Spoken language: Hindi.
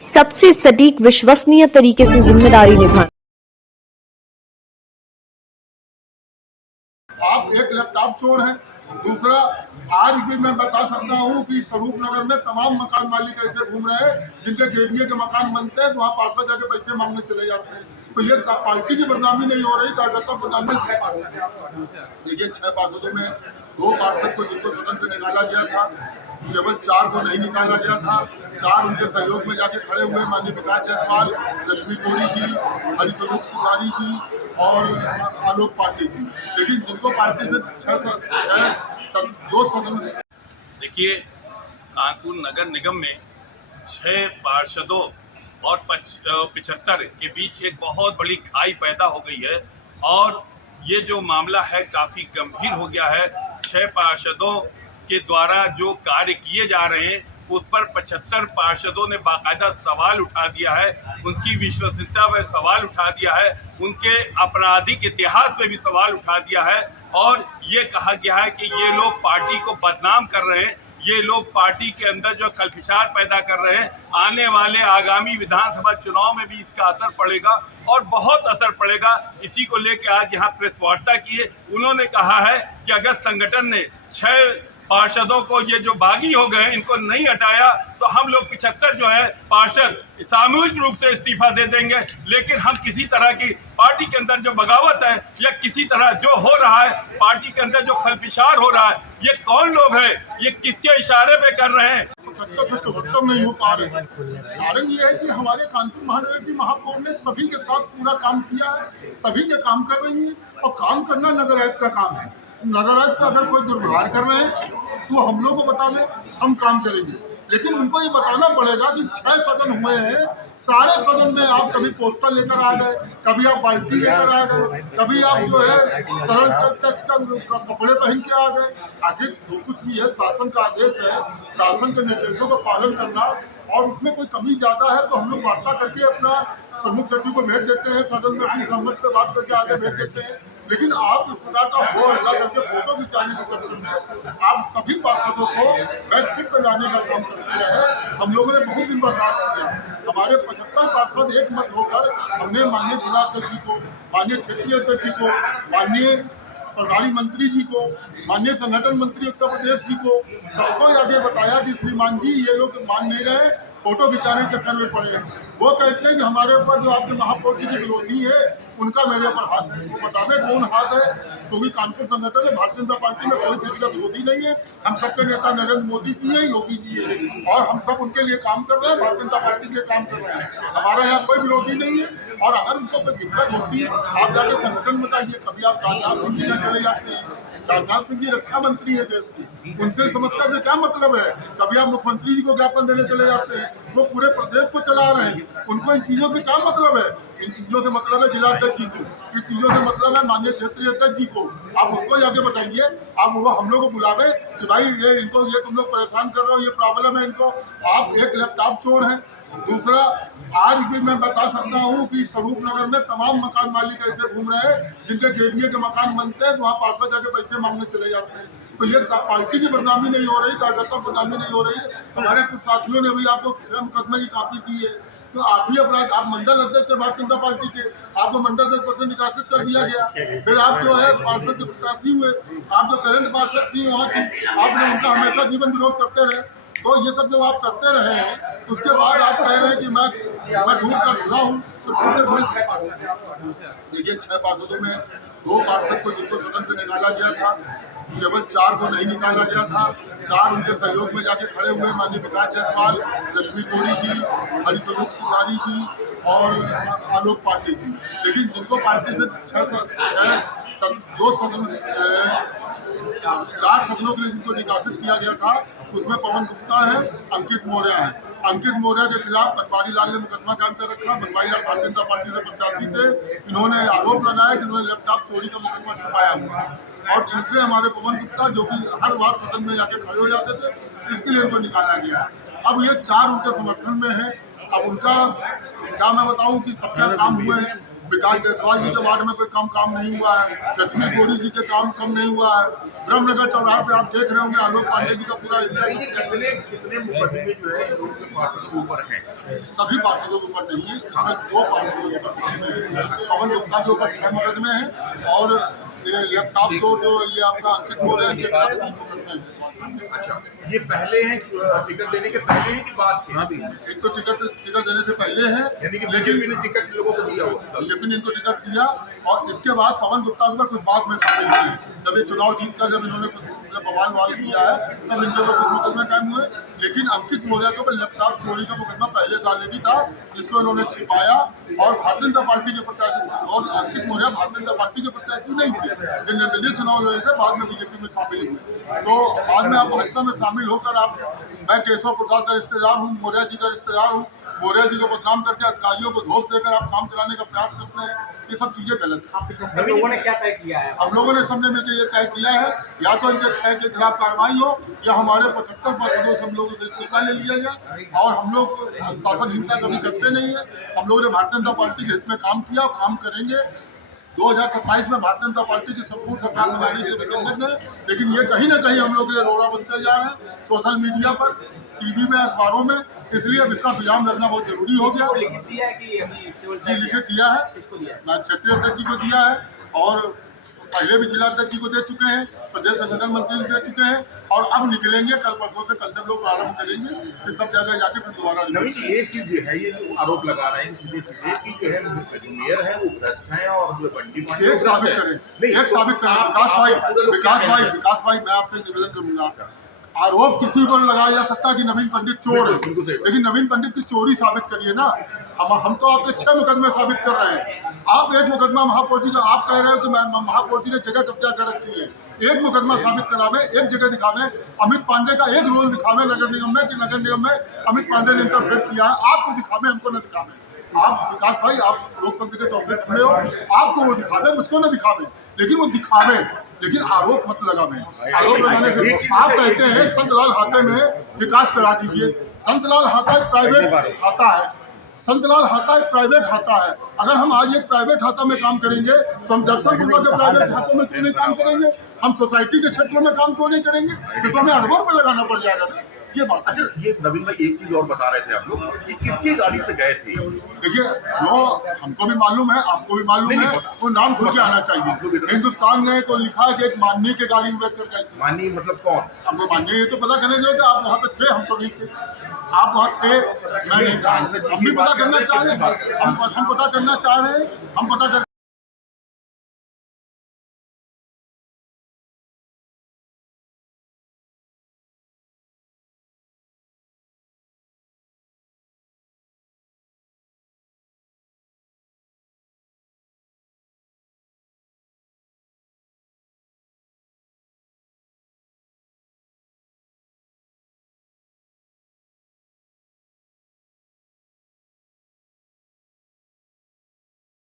सबसे सटीक विश्वसनीय तरीके से जिम्मेदारी निभाएं। आप एक लैपटॉप चोर हैं। दूसरा, आज भी मैं बता सकता हूं कि स्वरूप नगर में तमाम मकान मालिक ऐसे घूम रहे हैं जिनके केडीए के मकान बनते हैं तो वहाँ पार्षद जाके पैसे मांगने चले जाते हैं। तो ये पार्टी की बदनामी नहीं हो रही, कार्यकर्ता बदनामी। देखिए, 6 पार्षदों में 2 पार्षद को जिनको सदन से निकाला गया था, केवल 4 को नहीं निकाला गया था। 4 उनके सहयोग में जाके खड़े हुए, माननीय विकास जायसवाल, लक्ष्मी कोरी जी, हरिस्वरूप तिवारी जी और आलोक पांडे जी। लेकिन जिनको पार्टी से 2 सदन। देखिए, कानपुर नगर निगम में 6 पार्षदों और 75 के बीच एक बहुत बड़ी खाई पैदा हो गई है और ये जो मामला है काफ़ी गंभीर हो गया है। 6 पार्षदों के द्वारा जो कार्य किए जा रहे हैं उस पर 75 पार्षदों ने बाकायदा सवाल उठा दिया है, उनकी विश्वसनीयता पर सवाल उठा दिया है, उनके आपराधिक इतिहास पे भी सवाल उठा दिया है और ये कहा गया है कि ये लोग पार्टी को बदनाम कर रहे हैं, ये लोग पार्टी के अंदर जो खलफिशार पैदा कर रहे हैं। आने वाले आगामी विधानसभा चुनाव में भी इसका असर पड़ेगा और बहुत असर पड़ेगा। इसी को लेकर आज यहाँ प्रेस वार्ता की है। उन्होंने कहा है कि अगर संगठन ने 6 पार्षदों को, ये जो बागी हो गए, इनको नहीं हटाया तो हम लोग 75 जो है पार्षद सामूहिक रूप से इस्तीफा दे देंगे। लेकिन हम किसी तरह की पार्टी के अंदर जो बगावत है या किसी तरह जो हो रहा है पार्टी के अंदर जो खलफिशार हो रहा है, ये कौन लोग हैं, ये किसके इशारे पे कर रहे हैं? 75 से 74 नहीं हो पा रहे हैं। कारण ये है कि हमारे कानपुर महानगर की महापौर ने सभी के साथ पूरा काम किया है, सभी के काम कर रही है और काम करना नगर आयुक्त का काम है। नगर आयुक्त अगर कोई दुर्व्यवहार कर रहे हैं तो हम लोग को बता दें, हम काम करेंगे। लेकिन उनको ये बताना पड़ेगा कि 6 सदन हुए हैं, सारे सदन में आप कभी पोस्टर लेकर आ गए, कभी आप बाल्टी लेकर आ गए, कभी आप जो है सरल टैक्स का कपड़े पहन के आ गए। आखिर जो कुछ भी है शासन का आदेश है, शासन के निर्देशों का पालन करना, और उसमें कोई कमी ज़्यादा है तो हम लोग वार्ता करके अपना प्रमुख सचिव को भेज देते हैं, सदन में अपनी सहमति से बात करके आगे भेज देते हैं। लेकिन आप इस प्रकार का हो हल्ला करके फोटो खिंचाने के चक्कर में आप सभी पार्षदों को बैकफिट पर लाने का काम करते रहे। हम लोगों ने बहुत दिन बर्दाश्त किया। हमारे 75 पार्षद एक मत होकर हमने माननीय जिला अध्यक्ष जी को, माननीय क्षेत्रीय अध्यक्ष जी को, माननीय प्रभारी मंत्री जी को, माननीय संगठन मंत्री उत्तर प्रदेश जी को, सबको आगे बताया कि श्रीमान जी ये लोग मान नहीं रहे, फोटो खिंचाने के चक्कर में पड़े हैं। वो कहते हैं कि हमारे ऊपर जो आपके महापौर जी की विरोधी है उनका मेरे ऊपर हाथ है। तो बता दें कौन हाथ है? क्योंकि कानपुर संगठन है, भारतीय जनता पार्टी में कोई किसी का विरोधी नहीं है। हम सबके नेता नरेंद्र मोदी जी हैं, योगी जी हैं और हम सब उनके लिए काम कर रहे हैं, भारतीय जनता पार्टी के लिए काम कर रहे हैं। हमारे यहाँ कोई विरोधी नहीं है। और अगर उनको कोई दिक्कत होती है आप जाके संगठन बताइए। कभी आप राजनाथ सिंह जी का चले जाते हैं, राजनाथ सिंह जी रक्षा मंत्री है देश की, उनसे समस्या से क्या मतलब है? कभी आप मुख्यमंत्री जी को ज्ञापन देने चले जाते हैं, वो पूरे प्रदेश को चला रहे हैं, उनको इन चीज़ों से क्या मतलब है? इन चीज़ों से मतलब है जिला अध्यक्ष जी को, इन चीज़ों से मतलब है माननीय क्षेत्रीय अध्यक्ष जी को। आप उनको जाके बताइए, आप वो हम लोग को बुलावे कि भाई ये तुम लोग परेशान कर रहे हो, ये प्रॉब्लम है इनको। आप एक लैपटॉप चोर हैं। दूसरा, आज भी मैं बता सकता हूँ कि स्वरूप नगर में तमाम मकान मालिक ऐसे घूम रहे हैं जिनके केडीए के मकान बनते हैं तो वहाँ पार्षद जाके पैसे मांगने चले जाते हैं। तो ये पार्टी की बदनामी नहीं हो रही, कार्यकर्ता बदनामी नहीं हो रही है। हमारे कुछ साथियों ने भी आपको 6 मुकदमे की कॉपी दी है, तो आप भी अपराध, आप मंडल अध्यक्ष भारतीय जनता पार्टी के, आपको मंडल अध्यक्ष पद से निकासित कर दिया गया। फिर आप जो है पार्षद के प्रत्याशी हुए, आप जो करंट पार्षद थी वहाँ की, आपने उनका हमेशा जीवन विरोध करते रहे। तो ये सब जो आप करते रहे हैं, उसके बाद आप कह रहे हैं कि मैं ढूंढ कर खुला हूँ। देखिए, 6 पार्षदों में 2 पार्षद को जिनको सदन से निकाला गया था, केवल 4 को नहीं निकाला गया था। 4 उनके सहयोग में जाके खड़े हुए, माननीय विकास जायसवाल, लक्ष्मी कोरी जी, हरिस्वरूप तिवारी जी और आलोक पांडे जी। लेकिन जिनको पार्टी से 2 सदन 4 सदनों के लिए जिनको निकासित किया गया था, उसमें पवन गुप्ता है, अंकित मौर्य है। अंकित मौर्य के खिलाफ बनवारी लाल ने मुकदमा कायम कर रखा। बनवारी लाल भारतीय जनता पार्टी से प्रत्याशी थे। इन्होंने आरोप लगाया कि इन्होंने लैपटॉप चोरी का मुकदमा छुपाया हुआ है। और दूसरे हमारे पवन गुप्ता जो कि हर बार सदन में जाके खड़े हो जाते थे, इसके लिए उनको निकाला गया है। अब ये 4 उनके समर्थन में है। अब उनका क्या मैं बताऊं कि सबका काम हुए हैं। विकास जायसवाल जी के वार्ड में कोई काम नहीं हुआ है, लक्ष्मी गोरी जी के काम कम नहीं हुआ है, ब्रह्मनगर चौराहे पे आप देख रहे होंगे आलोक पांडे जी का पूरा एरिया। कितने मुकदमे जो है उनके पार्षदों के ऊपर हैं? सभी पार्षदों के ऊपर नहीं है, इसमें 2 पार्षदों के ऊपर मुकदमे हैं। पवन गुप्ता के ऊपर 6 मुकदमे हैं और ये लैपटॉप जो ये आपका अंकित मौर्य के खिलाफ 3 मुकदमे हैं। अच्छा, ये पहले हैं टिकट देने के पहले हैं कि बाद के? एक तो टिकट देने से पहले है, यानी कि बीजेपी ने टिकट लोगों को दिया हुआ, लेकिन इनको टिकट दिया और इसके बाद पवन गुप्ता के ऊपर कुछ बाद में शामिल हुए। जब ये चुनाव जीत कर जब इन्होंने कुछ बवाल किया है तब इनके ऊपर कुछ मुकदमे कायम हुए, लेकिन अंकित मौर्य के ऊपर लैपटॉप चोरी का मुकदमा पहले साल में भी था जिसको इन्होंने छिपाया और भारतीय जनता पार्टी के प्रत्याशी और अंकित मौर्य भारतीय जनता पार्टी के प्रत्याशी नहीं थे, जो निर्दलीय चुनाव लड़े थे बाद में बीजेपी में शामिल हुए। तो बाद में आप भाजपा में शामिल होकर आप, मैं केशव प्रसाद का रिश्तेदार हूँ, मौर्य जी का रिश्तेदार हूँ, मौर्य जी को बदनाम करके अधिकारियों को घोष देकर आप काम कराने का प्रयास करते हैं, ये सब चीजें गलत है। हम लोगों ने क्या तय किया है? हम लोगों ने सबने मिलकर ये तय किया है या तो इनके 6 के खिलाफ कार्रवाई हो या हमारे 75 पार्षदों से हम लोगों से इस्तीफा ले लिया जाए। और हम लोग शासनहीनता कभी करते नहीं है, हम लोगों ने भारतीय जनता पार्टी के हित में काम किया और काम करेंगे। 2027 में भारतीय जनता पार्टी की संपूर्ण सरकार बनाने के लिए वचनबद्ध है, लेकिन ये कहीं ना कहीं हम लोग के लिए रोड़ा बनते जा रहे हैं सोशल मीडिया पर, टीवी में, अखबारों में, इसलिए अब इसका विराम लगना बहुत जरूरी हो गया। लिखित दिया है कि अभी केवल जी लिखित दिया है, किसको दिया है? मैं क्षेत्रीय अध्यक्ष जी को दिया है और पहले भी जिला अध्यक्ष जी को दे चुके हैं, प्रदेश संगठन मंत्री को दे चुके हैं और अब निकलेंगे कल परसों से, कल से हम लोग प्रारंभ करेंगे फिर सब जगह जाके फिर दोबारा। नवीन जी, एक चीज जो है ये जो आरोप लगा रहे हैं सीधे सीधे कि जो है जो मेयर है वो भ्रष्ट है और जो बंटी पांडे एक साबित करें, एक साबित करें। विकास भाई मैं आपसे निवेदन करूंगा, आरोप किसी पर लगाया जा सकता है कि नवीन पंडित चोर है, लेकिन नवीन पंडित की चोरी साबित करिए ना। हम तो आपके 6 मुकदमे साबित कर रहे हैं, आप एक मुकदमा महापौर जी का आप कह रहे हो कि महापौर जी ने जगह कब्जा कर रखी है, एक मुकदमा साबित करावे, एक जगह दिखावे, अमित पांडे का एक रोल दिखावे नगर निगम में कि नगर निगम में अमित पांडे ने इंटरफेयर किया है, आपको दिखावे, हमको न दिखावे। आप विकास भाई, आप लोकतंत्र के चौथे खंभे हो, आपको वो दिखावे, मुझको न दिखावे, लेकिन वो दिखावे, लेकिन आरोप मत लगावे। आरोप लगाने से आप कहते हैं संतलाल हाते में विकास करा दीजिए। संतलाल हाता एक प्राइवेट हाता है, संतलाल हाता एक प्राइवेट हाता है। अगर हम आज एक प्राइवेट हाता में काम करेंगे तो हम दर्शनपुर के प्राइवेट हाथों में क्यों नहीं काम करेंगे? हम सोसाइटी के क्षेत्रों में काम क्यों नहीं करेंगे? तो हमें अनुभव पर लगाना पड़ जाएगा ना, ये बात। अच्छा, ये नवीन भाई एक चीज और बता रहे थे आप लोग, ये किसकी गाड़ी से गए थे? देखिए, जो हमको भी मालूम है, आपको भी मालूम है, वो नाम खुल के आना चाहिए। हिंदुस्तान ने को लिखा है कि एक माननीय के गाड़ी में बैठकर गए। माननीय मतलब कौन? हमको माननीय ये तो पता करने जो आप वहाँ पे थे, हम तो नहीं थे। आप वहाँ थे, मैं नहीं था। हम भी पता करना चाह रहे हैं, हम पता करना चाह रहे हैं, हम पता कर